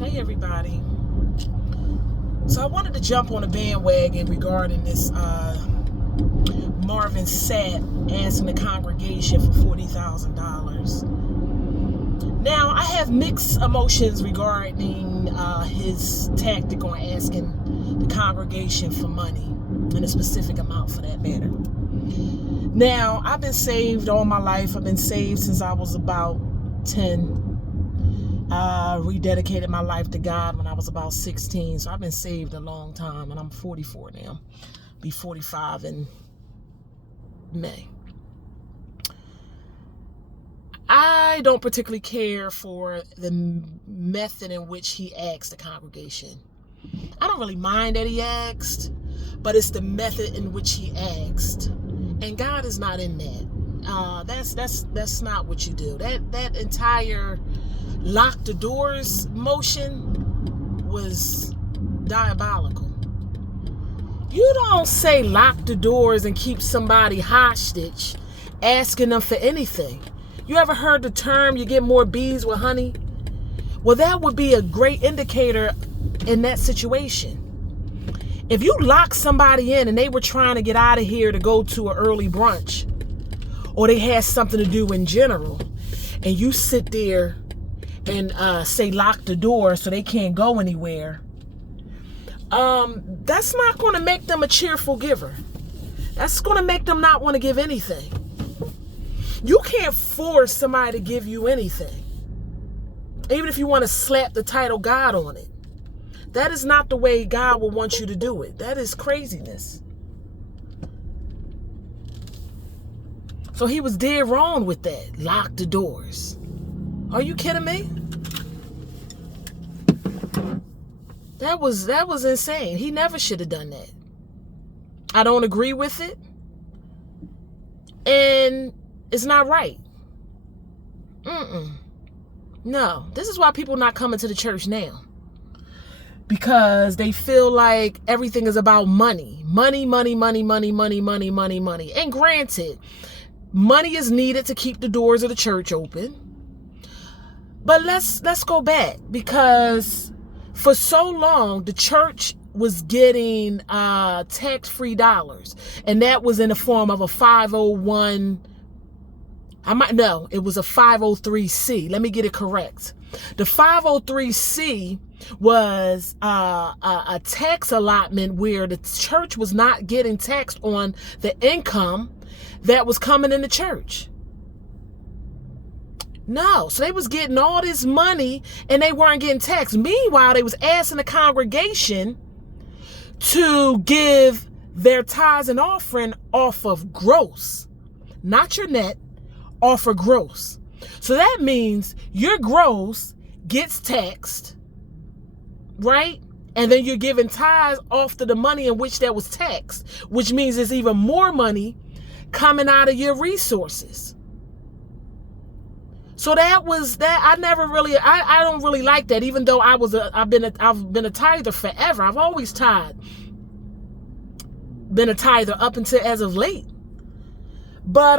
Hey everybody. So I wanted to jump on a bandwagon regarding this Marvin Sapp asking the congregation for $40,000. Now I have mixed emotions regarding his tactic on asking the congregation for money, and a specific amount for that matter. Now I've been saved all my life. I've been saved since I was about 10. Rededicated my life to God when I was about 16. So I've been saved a long time, and I'm 44 now. Be 45 in May. I don't particularly care for the method in which he asked the congregation. I don't really mind that he asked, but it's the method in which he asked. And God is not in that. That's not what you do. That entire lock the doors motion was diabolical. You don't say lock the doors and keep somebody hostage asking them for anything. You ever heard the term you get more bees with honey? Well, that would be a great indicator in that situation. If you lock somebody in and they were trying to get out of here to go to an early brunch, or they had something to do in general, and you sit there and say lock the door so they can't go anywhere, that's not going to make them a cheerful giver. That's going to make them not want to give anything. You can't force somebody to give you anything, even if you want to slap the title God on it. That is not the way God will want you to do it. That is craziness. So he was dead wrong with that. Lock the doors. Are you kidding me? That was insane. He never should have done that. I don't agree with it. And it's not right. No. This is why people not coming to the church now. Because they feel like everything is about money. Money, money, money, money, money, money, money, money. And granted, money is needed to keep the doors of the church open. But let's go back, because for so long the church was getting tax-free dollars, and that was in the form of a 501. It was a 503c. Let me get it correct. The 503c was a tax allotment where the church was not getting taxed on the income that was coming in the church. No, so they was getting all this money and they weren't getting taxed. Meanwhile, they was asking the congregation to give their tithes and offering off of gross, not your net, off of gross. So that means your gross gets taxed, right? And then you're giving tithes off to the money in which that was taxed, which means there's even more money coming out of your resources. So that was that. I don't really like that, even though I've been a tither forever. I've always been a tither up until as of late. But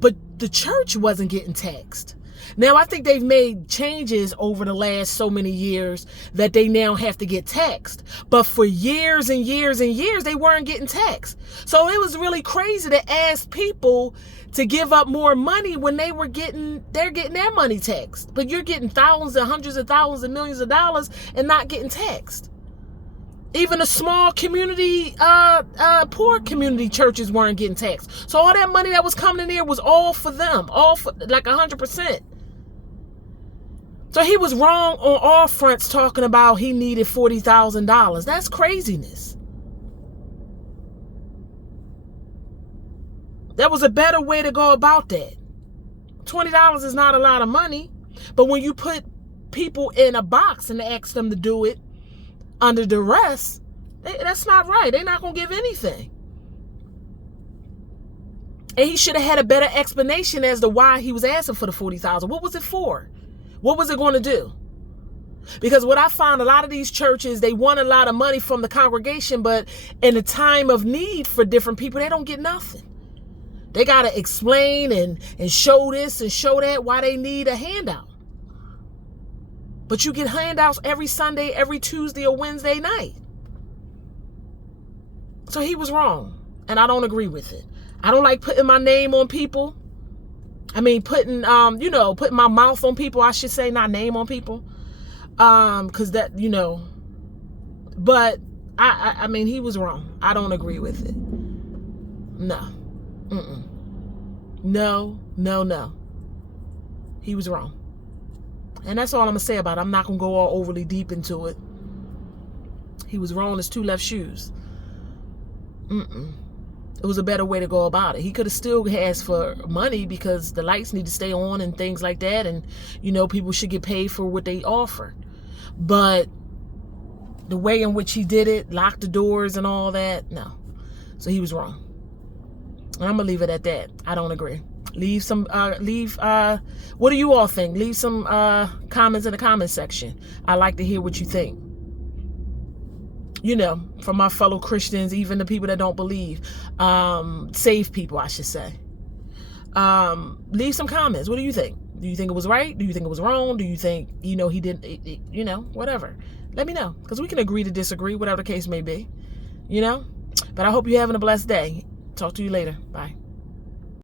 but the church wasn't getting taxed. Now I think they've made changes over the last so many years that they now have to get taxed. But for years and years and years, they weren't getting taxed. So it was really crazy to ask people to give up more money when they're getting their money taxed. But you're getting thousands and hundreds of thousands and millions of dollars and not getting taxed. Even the small community, poor community churches weren't getting taxed. So all that money that was coming in there was all for them, all for like 100%. So he was wrong on all fronts talking about he needed $40,000. That's craziness. There was a better way to go about that. $20 is not a lot of money, but when you put people in a box and ask them to do it under duress, that's not right. They're not going to give anything. And he should have had a better explanation as to why he was asking for the $40,000. What was it for? What was it going to do? Because what I found, a lot of these churches, they want a lot of money from the congregation, but in the time of need for different people, they don't get nothing. They got to explain and show this and show that why they need a handout. But you get handouts every Sunday, every Tuesday or Wednesday night. So he was wrong. And I don't agree with it. I don't like putting my name on people. I mean, putting my mouth on people, I should say, not name on people. Because that, but I mean, he was wrong. I don't agree with it. No. No. He was wrong. And that's all I'm going to say about it. I'm not going to go all overly deep into it. He was wrong as two left shoes. It was a better way to go about it. He could have still asked for money because the lights need to stay on and things like that. And, people should get paid for what they offer. But the way in which he did it, locked the doors and all that, no. So he was wrong. And I'm going to leave it at that. I don't agree. What do you all think? Leave some comments in the comment section. I like to hear what you think. From my fellow Christians, even the people that don't believe, saved people, I should say. Leave some comments. What do you think? Do you think it was right? Do you think it was wrong? Do you think, he didn't, whatever. Let me know, because we can agree to disagree, whatever the case may be, But I hope you're having a blessed day. Talk to you later. Bye.